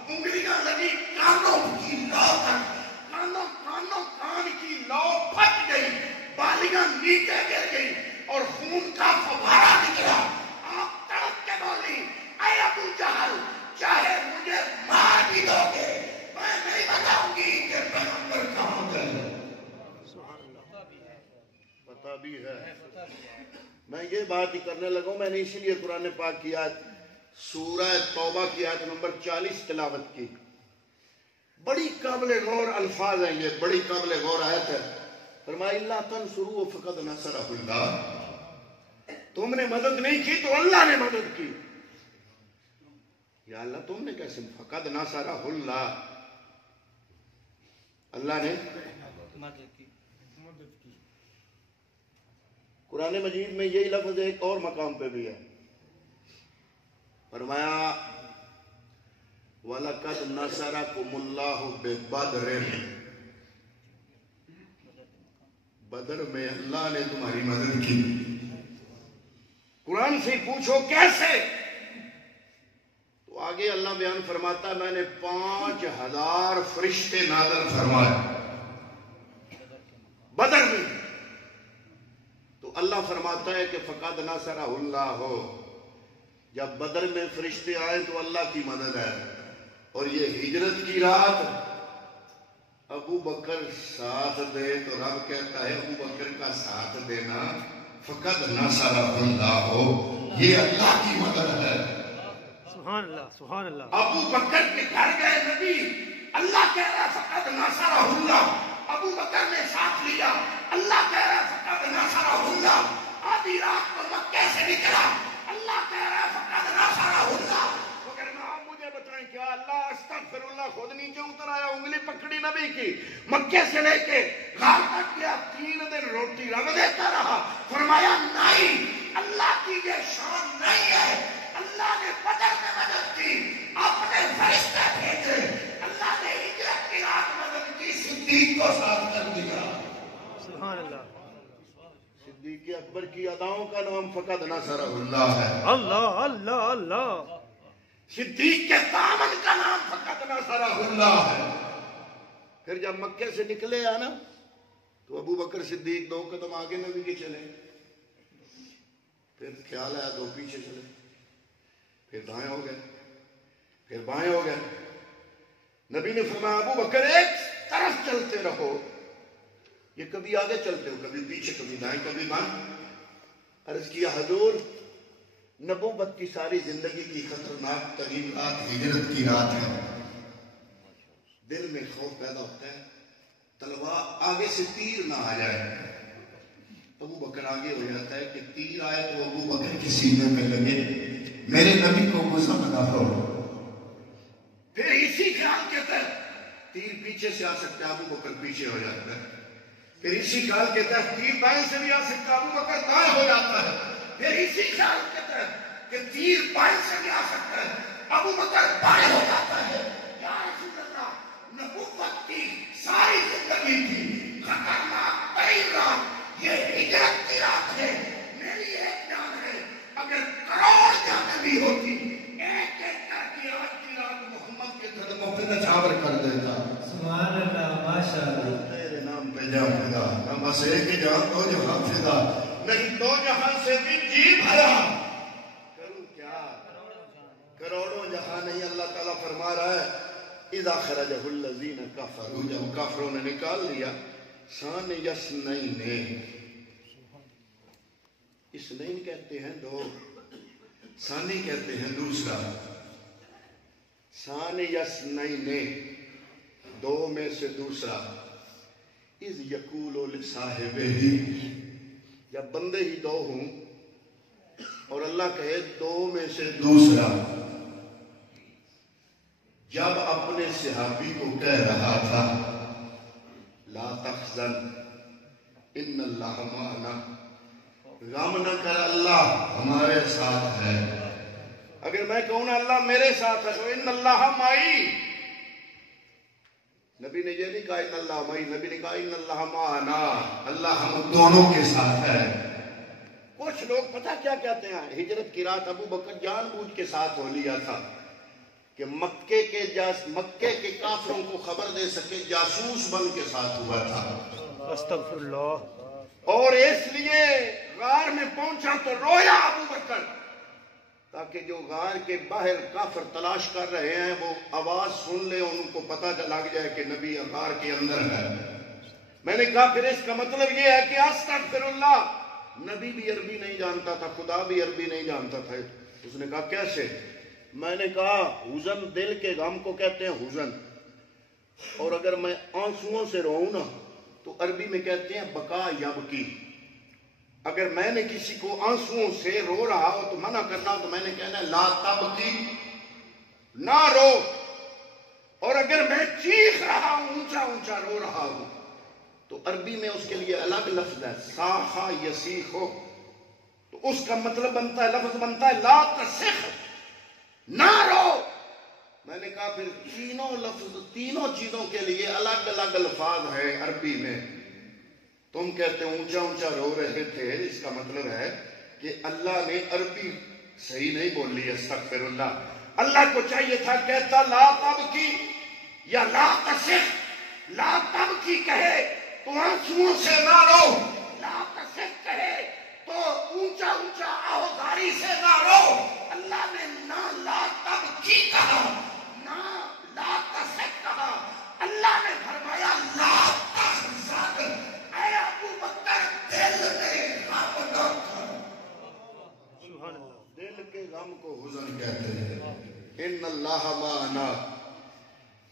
انگلیاں لگی کانوں کی لو تک، کان کی لو پھٹ گئی، بالیاں نیچے گر گئی اور خون کا فوارہ نکلا۔ آپ تڑپ کے بولی اے ابو جہل، چاہے مجھے مار بھی دو گے میں نہیں بتاؤں گی کہ پیغمبر کہاں گئے۔ پتہ بھی ہے، میں یہ بات ہی کرنے لگا ہوں، میں نے اسی لیے قرآن پاک کی آیت سورہ توبہ کی آیت نمبر 40 تلاوت کی۔ بڑی قابل غور الفاظ ہیں یہ، بڑی قابل غور آیت ہے۔ فرمایا اللہ تنصروا فقد نصرہ اللہ، تم نے مدد نہیں کی تو اللہ نے مدد کی۔ یا اللہ تم نے کیسے؟ فقد نصرہ اللہ، اللہ نے مدد کی۔ قرآن مجید میں یہی لفظ ایک اور مقام پہ بھی ہے، فرمایا وَلَقَدْ نَصَرَكُمُ اللَّهُ بِبَدْرٍ، بدر میں اللہ نے تمہاری مدد کی۔ قرآن سے پوچھو کیسے؟ تو آگے اللہ بیان فرماتا ہے میں نے 5000 فرشتے نازل فرمائے بدر میں۔ تو اللہ فرماتا ہے کہ فقد نصرہ اللہ ہو، جب بدر میں فرشتے آئے تو اللہ کی مدد ہے۔ اور یہ ہجرت کی رات ابو بکر ساتھ دے تو رب کہتا ہے ابو بکر کا ساتھ دینا فقد نصرہ اللہ ہو، یہ اللہ کی مدد ہے۔ سبحان اللہ سبحان اللہ۔ ابو بکر کے گھر گئے نبی، اللہ کہہ رہا فقد نصرہ اللہ، ابو بکر نے ساتھ لیا، اللہ کہہ رہا فقد نصرہ اللہ۔ آدھی رات کو مکے سے نکلا، اللہ کہہ رہا فقد نصرہ اللہ۔ کیا اللہ استغفر اللہ، خود نیچے اتر آیا، انگلی پکڑی نبی کی، مکے سے لے کے غار تک گیا، 3 دن روٹی رنگ دیتا رہا۔ فرمایا نہیں، اللہ کی یہ شان نہیں ہے، اللہ نے بدر میں مدد کی، اپنے فرشتے بھیجے، اللہ نے ہجرت کی رات اکبر کی اداؤں کا نام فقط نصرہ اللہ ہے. اللہ اللہ اللہ. صدیق کے دامن کا نام فقط نصرہ اللہ ہے. پھر جب مکے سے نکلے آنا تو ابو بکر صدیق 2 قدم آگے نبی کے چلے. پھر خیال آیا 2 پیچھے چلے. پھر دائیں ہو گئے. پھر بائیں ہو گئے. نبی نے فرمایا ابو بکر ایک طرف چلتے رہو. یہ کبھی آگے چلتے ہو, کبھی پیچھے, کبھی دائیں, کبھی بائیں. عرض کیا حضور نبوت کی ساری زندگی کی خطرناک ترین رات ہجرت کی رات ہے. دل میں خوف پیدا ہوتا ہے تلوار آگے سے تیر نہ آ جائے. ابو بکر آگے ہو جاتا ہے کہ تیر آئے تو ابو بکر کے سینے میں لگے, میرے نبی کو غصہ نہ ہو. پھر اسی خیال کے تحت تیر پیچھے سے آ سکتا ہے, ابو بکر پیچھے ہو جاتا ہے. پھر اسی خیال کے تحت تیر بائیں سے بھی آ سکتا ہے, ابو بکر دائیں ہو جاتا ہے. پھر اسی خیال کے تحت کہ تیر بائیں سے بھی آ سکتا ہے, ابو بکر بائیں ہو جاتا ہے. یا رسول اللہ, نبوت کی ساری زندگی کی خطرناک ترین رات یہ ہجرت کی رات ہے. میری ایک جان ہے, اگر کروڑ جانیں بھی ہوتی ایک ایک کر کے آج کی رات محمد کے قدموں پہ نچھاور کر دیتا. سبحان اللہ, ماشاء اللہ. تیرے نام پہ جان فدا, نہ بس ایک ہی جان دو جہاں فدا, نہیں 2 جہاں سے بھی جی بھرا. کروں کیا کروڑوں جہاں نہیں. اللہ تعالیٰ فرما رہا ہے اذا خرجہ الذین کفروا, جب کافروں نے نکال لیا شان یسنین. اسنین کہتے ہیں 2, ثانی کہتے ہیں دوسرا. شان یسنین 2 میں سے دوسرا. اذ یقول لصاحبہ, جب بندے ہی 2 ہوں اور اللہ کہے 2 میں سے دوسرا. جب اپنے صحابی کو کہہ رہا تھا لا تحزن ان اللہ معنا, غم نہ کر اللہ ہمارے ساتھ ہے. اگر میں کہوں نا اللہ میرے ساتھ ہے تو ان اللہ معی. نبی نے یہ نہیں کہا ان اللہ معی, نبی نے کہا ان اللہ معنا, اللہ ہم دونوں کے ساتھ ہے. کچھ لوگ پتہ کیا کہتے ہیں, ہجرت کی رات ابو بکر جان بوجھ کے ساتھ ہو لیا تھا کہ مکے کے کافروں کو خبر دے سکے, جاسوس بن کے ساتھ ہوا تھا. استغفر اللہ. اور اس لیے غار میں پہنچا تو رویا ابو بکر, تاکہ جو غار کے باہر کافر تلاش کر رہے ہیں وہ آواز سن لے, ان کو پتہ لگ جائے کہ نبی غار کے اندر ہے. میں نے کہا پھر اس کا مطلب یہ ہے کہ استغفر اللہ. نبی بھی عربی نہیں جانتا تھا, خدا بھی عربی نہیں جانتا تھا. اس نے کہا کیسے؟ میں نے کہا حزن دل کے غم کو کہتے ہیں حزن, اور اگر میں آنسوؤں سے روؤں نا تو عربی میں کہتے ہیں بکا یبکی. اگر میں نے کسی کو آنسوؤں سے رو رہا ہو تو منع کرنا, تو میں نے کہنا لا تبکی, نہ رو. اور اگر میں چیخ رہا ہوں, اونچا اونچا رو رہا ہوں, تو عربی میں اس کے لیے الگ لفظ ہے صاخا یسیخو. تو اس کا مطلب بنتا ہے, لفظ بنتا ہے لا تسخ, نہ رو. میں نے کہا پھر تینوں چیزوں کے لیے الگ الگ الفاظ ہیں عربی میں. تم کہتے ہیں اونچا اونچا رو رہے تھے, اس کا مطلب ہے کہ اللہ نے عربی صحیح نہیں بول لی. استغفر اللہ. اللہ کو چاہیے تھا کہتا لا تبکی یا لا تسخ. لا تبکی کہے تو آنسوؤں سے نہ رو, لا تسخ کہے تو اونچا اونچا آہوزاری سے نہ رو. اللہ نے نہ لا تبکی کہا نہ لا تسخ کہا. اللہ نے فرمایا لا تحزن, اے ابو بکر دل میں غم نہ کر. سبحان اللہ. دل کے غم کو حزن کہتے ہیں. ان اللہ معنا.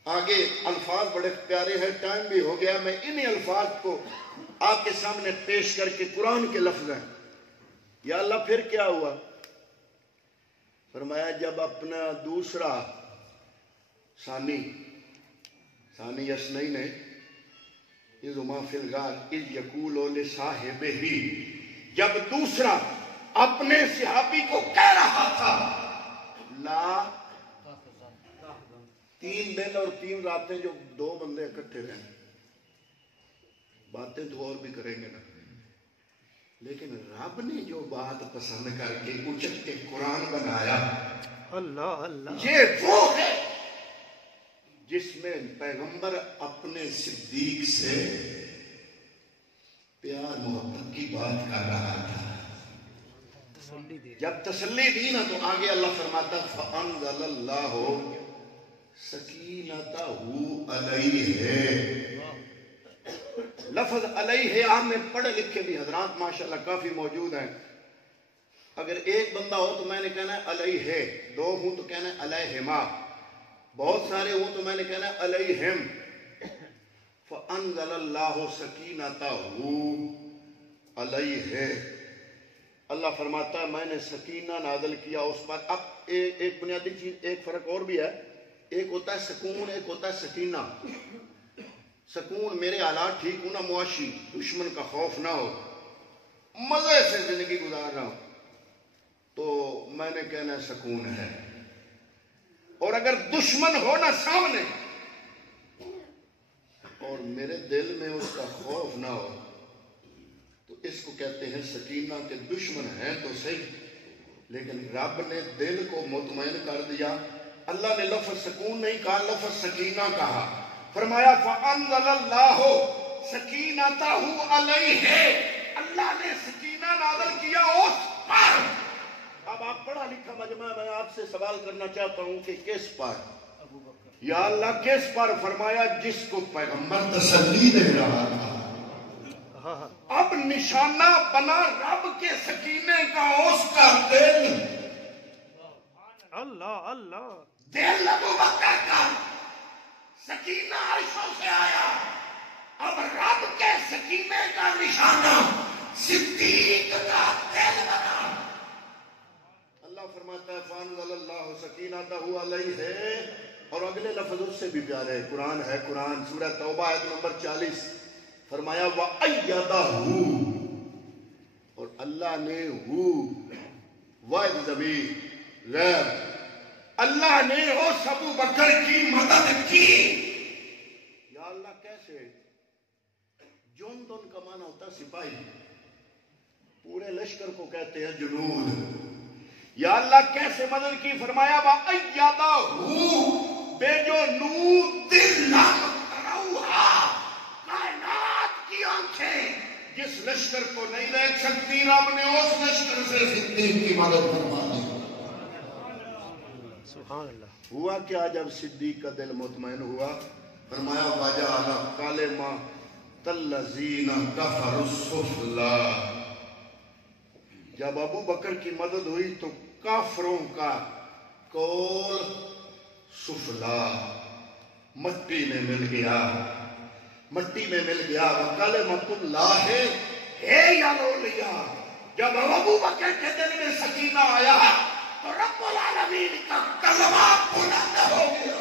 آگے الفاظ بڑے پیارے ہیں, ٹائم بھی ہو گیا. میں انہی الفاظ کو آپ کے سامنے پیش کر کے, قرآن کے لفظ ہیں. یا اللہ پھر کیا ہوا؟ فرمایا جب اپنا دوسرا ثانی یسنین نے اذ ہما فی الغار اذ یقول لصاحبہ, جب دوسرا اپنے صحابی کو کہہ رہا تھا لا. 3 دن اور 3 راتیں جو 2 بندے اکٹھے رہیں, باتیں تو اور بھی کریں گے نا, لیکن رب نے جو بات پسند کر کے اچک کے قرآن بنایا، اللہ اللہ یہ وہ ہے جس میں پیغمبر اپنے صدیق سے پیار محبت کی بات کر رہا تھا. تسلی دے. جب تسلی دی نا تو آگے اللہ فرماتا فَأَنزَلَ اللَّهُ سَكِينَتَهُ عَلَيْهِ. لفظ علیہ آپ میں پڑھے لکھے بھی حضرات ماشاءاللہ کافی موجود ہیں. اگر ایک بندہ ہو تو میں نے کہنا ہے علیہ، دو ہوں تو کہنا ہے علیہما، بہت سارے ہوں تو میں نے کہنا ہے علیہم. فَأَنزَلَ اللَّهُ سَكِينَتَهُ عَلَيْهِ. اللہ فرماتا ہے میں نے سکینہ نازل کیا اس پر. اب ایک بنیادی چیز، ایک فرق اور بھی ہے. ایک ہوتا ہے سکون، ایک ہوتا ہے سکینہ. سکون میرے حالات ٹھیک ہوں نا، معاشی دشمن کا خوف نہ ہو، مزے سے زندگی گزار رہا ہوں تو میں نے کہنا سکون ہے. اور اگر دشمن ہو نا سامنے اور میرے دل میں اس کا خوف نہ ہو تو اس کو کہتے ہیں سکینہ. کے دشمن ہیں تو صحیح لیکن رب نے دل کو مطمئن کر دیا. اللہ نے لفظ سکون نہیں کہا، لفظ سکینہ کہا. فرمایا فَأَنزَلَ اللَّهُ سَكِينَتَهُ عَلَيْهِ. اللہ نے سکینہ نازل کیا اس پر. اب آپ پڑھا لکھا مجمع، میں آپ سے سوال کرنا چاہتا ہوں کہ کس پر؟ یا اللہ کس پر؟ فرمایا جس کو پیغمبر تسلی دے رہا تھا. اب نشانہ بنا رب کے سکینے کا اس کا دل. اللہ اللہ دل ابو بکر کا سکینہ عرشوں سے آیا. اب رب کے سکینے کا نشانہ صدیق کا دل بنا. اللہ فرماتا ہے فَأَنزَلَ اللَّهُ سَكِينَتَهُ عَلَيْهِ. اور اگلے لفظ اس سے بھی پیارے، قرآن ہے، قرآن سورہ توبہ آیت نمبر 40. فرمایا وَأَيَّدَهُ. اور اللہ نے واحد ضمیر غیر، اللہ نے اس ابو بکر کی مدد کی. یا اللہ کیسے؟ جندن کا معنی ہوتا سپاہی، پورے لشکر کو کہتے ہیں جنود. یا اللہ کیسے مدد کی؟ فرمایا وَأَيَّدَهُ بِجُنُودٍ لَّمْ تَرَوْهَا. کائنات کی آنکھیں جس لشکر کو نہیں دیکھ سکتی، رب نے اس لشکر سے صدیق کی مدد فرما دی. سبحان اللہ. ہوا کیا جب صدیق کا دل مطمئن ہوا؟ فرمایا وَجَعَلَ كَلِمَةَ الَّذِينَ كَفَرُوا السُّفْلَىٰ. جب ابو بکر کی مدد ہوئی تو کافروں کا قول سفلا مٹی میں مل گیا، مٹی میں مل گیا. وَكَلِمَةُ اللَّهِ هِيَ الْعُلْيَا. جب ابو بکر کے دل میں سکینہ آیا تو رب العالمین کا کلمہ بلند ہو گیا.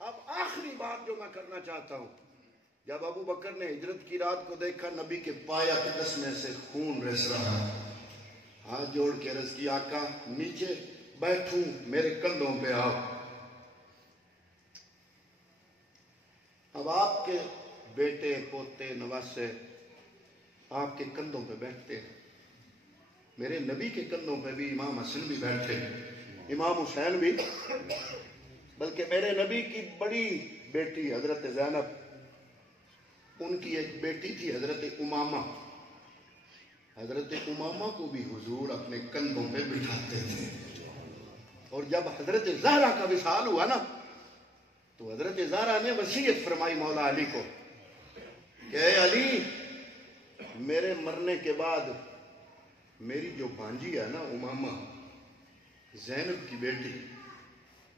اب آخری بات جو میں کرنا چاہتا ہوں، جب ابو بکر نے ہجرت کی رات کو دیکھا نبی کے پایا اقدس میں سے خون رس رہا، ہاتھ جوڑ کے عرض کی آقا نیچے بیٹھوں، میرے کندھوں پہ آؤ. اب آپ کے بیٹے پوتے نواسے آپ کے کندھوں پہ بیٹھتے ہیں. میرے نبی کے کندھوں پہ بھی امام حسن بھی بیٹھے، امام حسین بھی، بلکہ میرے نبی کی بڑی بیٹی حضرت زینب، ان کی ایک بیٹی تھی حضرت امامہ. حضرت امامہ کو بھی حضور اپنے کندھوں پہ بٹھاتے تھے. اور جب حضرت زہرا کا وصال ہوا نا تو حضرت زہرا نے وصیت فرمائی مولا علی کو کہ اے علی، میرے مرنے کے بعد میری جو بانجی ہے نا امامہ، زینب کی بیٹی،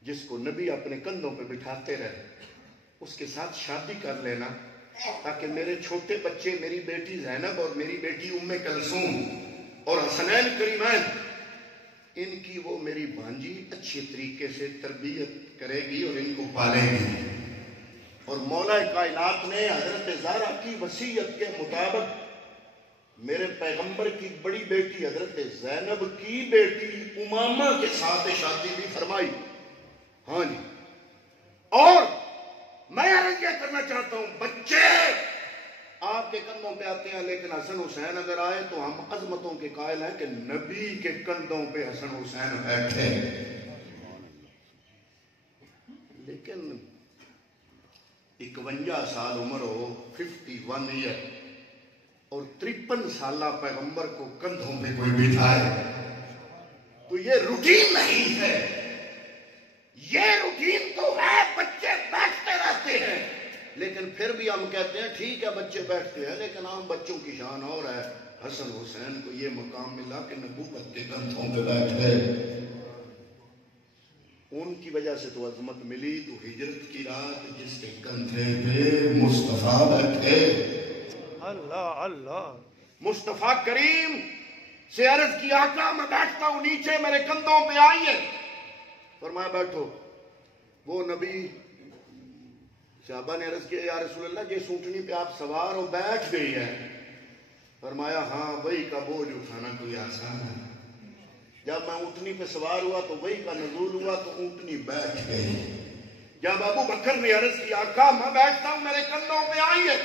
جس کو نبی اپنے کندھوں پہ بٹھاتے رہے، اس کے ساتھ شادی کر لینا تاکہ میرے چھوٹے بچے، میری بیٹی زینب اور میری بیٹی ام کلثوم اور حسنین کریمین، ان کی وہ میری بانجی اچھے طریقے سے تربیت کرے گی اور ان کو پالے گی. اور مولا کائنات نے حضرت زہرا کی وصیت کے مطابق میرے پیغمبر کی بڑی بیٹی حضرت زینب کی بیٹی امامہ کے ساتھ شادی بھی فرمائی. ہاں جی. اور میں عرض یہ کرنا چاہتا ہوں، بچے آپ کے کندھوں پہ آتے ہیں، لیکن حسن حسین اگر آئے تو ہم عظمتوں کے قائل ہیں کہ نبی کے کندھوں پہ حسن حسین بیٹھے. لیکن 51 سال عمر ہو، 51 ایئر، اور 53 سالہ پیغمبر کو کندھوں پہ کوئی بٹھائے تو یہ روٹین نہیں ہے. یہ روٹین تو ہے، بچے بیٹھتے رہتے ہیں، لیکن پھر بھی ہم کہتے ہیں ٹھیک ہے بچے بیٹھتے ہیں، لیکن عام بچوں کی شان اور ہے. حسن حسین کو یہ مقام ملا کہ نبوت کے کندھوں پہ بیٹھے. ان کی وجہ سے تو عظمت ملی. تو ہجرت کی رات جس کے کندھے پہ مصطفیٰ بیٹھے. اللہ اللہ. مصطفیٰ کریم سے عرض کی آقا میں بیٹھتا ہوں نیچے، میرے کندھوں پہ آئیے. فرمایا بیٹھو. وہ نبی صحابہ نے عرض کیا یا رسول اللہ یہ سونٹنی پہ آپ سوار ہو بیٹھ گئی ہے. فرمایا ہاں وہی کا بوجھ اٹھانا کوئی آسان ہے. جب میں اونٹنی پہ سوار ہوا تو وہی کا نزول ہوا تو اونٹنی بیٹھ گئی. جب ابو بکر نے عرض کی آقا میں بیٹھتا ہوں میرے کندھوں پہ آئیے.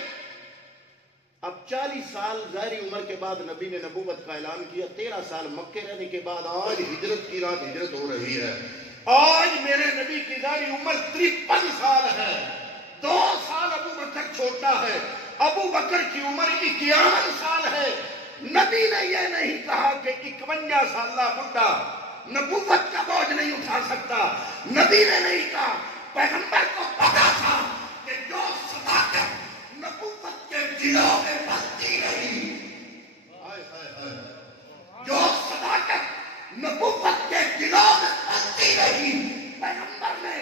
اب 40 سال ظاہری عمر کے بعد نبی نے نبوت کا اعلان کیا. 13 سال مکے رہنے کے بعد آج ہجرت کی رات ہجرت ہو رہی ہے. آج میرے نبی کی ظاہری عمر 53 سال ہے. 2 سال ابو بکر چھوٹا ہے. ابو بکر کی عمر 51 سال ہے. نبی نے یہ نہیں کہا کہ 51 سالہ بڈھا نبوت کا بوجھ نہیں اٹھا سکتا. نبی نے نہیں کہا. پیغمبر کو پتا تھا کہ جو صداقت نبوت کے دلوں میں بستی رہی، جو صداقت نبوت کے دلوں میں بستی رہی، پیغمبر نے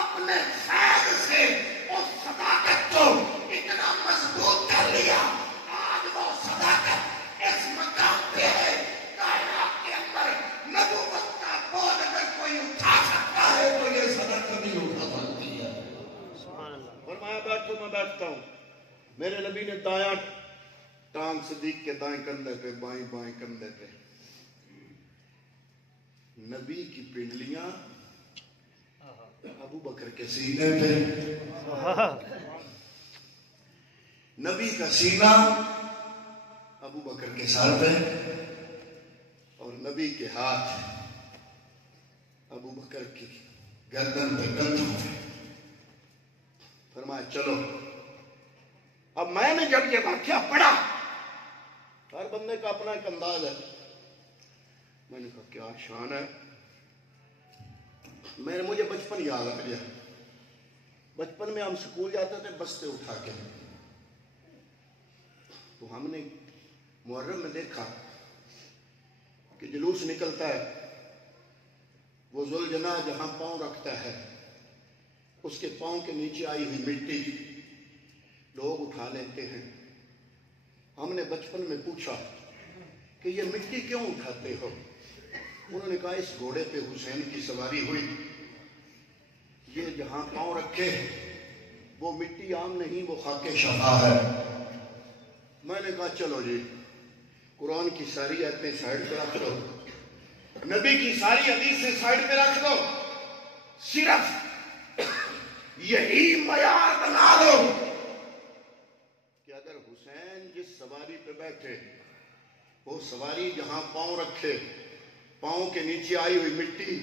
اپنے فیض سے اس صداقت کو اتنا مضبوط کر لیا. آج وہ صداقت اس مقام پہ ہے. کائنات کے اندر نبوت کا بوجھ اگر کوئی اٹھا سکتا ہے تو یہ صداقت نہیں اٹھا سکتی ہے. فرمایا بیٹھو میں بیٹھتا ہوں. میرے نبی نے دایاں ٹانگ صدیق کے دائیں کندھے پہ، بائیں بائیں کندھے پہ. نبی کی پنڈلیاں ابو بکر کے سینے پہ، نبی کا سینہ ابو بکر کے سر پہ، اور نبی کے ہاتھ ابو بکر کی گردن پہ، کندھوں پہ. فرمایا چلو. اب میں نے جب یہ واقعہ پڑھا، ہر بندے کا اپنا ایک انداز ہے. میں نے کہا کیا شان ہے. مجھے بچپن یاد آ گیا. بچپن میں ہم سکول جاتے تھے بستے اٹھا کے، تو ہم نے محرم میں دیکھا کہ جلوس نکلتا ہے، وہ ذوالجناح جہاں پاؤں رکھتا ہے اس کے پاؤں کے نیچے آئی ہوئی مٹی لوگ اٹھا لیتے ہیں. ہم نے بچپن میں پوچھا کہ یہ مٹی کیوں اٹھاتے ہو؟ انہوں نے کہا اس گھوڑے پہ حسین کی سواری ہوئی، یہ جہاں پاؤں رکھے وہ مٹی عام نہیں، وہ خاک شفا ہے. میں نے کہا چلو جی قرآن کی ساری آیتیں سائڈ پہ رکھ دو، نبی کی ساری حدیثیں سائڈ پہ رکھ دو، صرف یہی معیار بنا دو کہ اگر حسین جس سواری پہ بیٹھے وہ سواری جہاں پاؤں رکھے پاؤں کے نیچے آئی ہوئی مٹی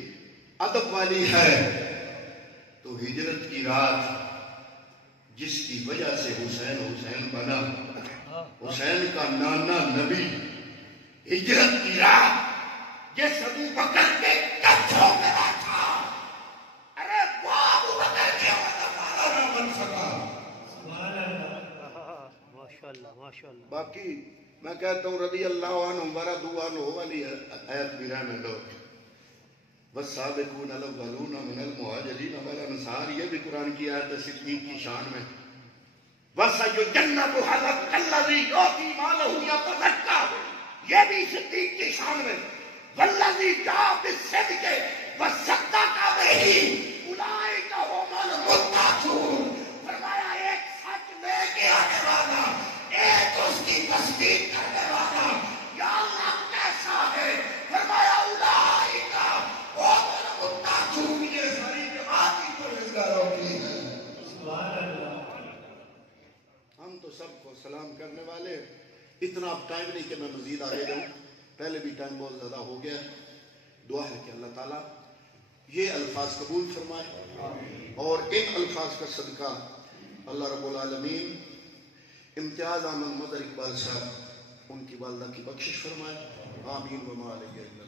ادب والی ہے، تو ہجرت کی رات جس کی وجہ سے حسین بنا، حسین کا نانا نبی، ہجرت کی رات جس ابو بکر کے کندھوں پہ بیٹھا، ارے وہ ابو بکر کے وفادار نہ بن سکا. ماشاءاللہ. باقی میں کہتا ہوں رضی اللہ عنہ ورضوا عنہ والی آیت بھی رہنے دو. والسابقون الاولون من المہاجرین والانصار، یہ بھی قرآن کی آیت ہے صدیق کی شان میں. وَسَيُجَنَّبُهَا الَّذِي يُؤْتِي مَالَهُ يَتَزَكَّىٰ، یہ بھی صدیق کی شان میں. وَالَّذِي جَاءَ بِالصِّدْقِ وَصَدَّقَ بِهِ أُولَٰئِكَ هُمُ الْمُتَّقُونَ. فرمایا ایک سچ لے کے آنے والا، ایک اس کی تصدیق کرنے والا، یا اللہ کیسا ہے؟ فرمایا اولئک هم المتقون. یہ ساری جماعت ہی پرہیزگاروں کی ہے. ہم تو سب کو سلام کرنے والے. اتنا اب ٹائم نہیں کہ میں مزید آگے جاؤں، پہلے بھی ٹائم بہت زیادہ ہو گیا. دعا ہے کہ اللہ تعالیٰ یہ الفاظ قبول فرمائے اور ان الفاظ کا صدقہ اللہ رب العالمین امتیاز احمد مدر اقبال صاحب ان کی والدہ کی بخشش فرمائے. آمین وما علیہ.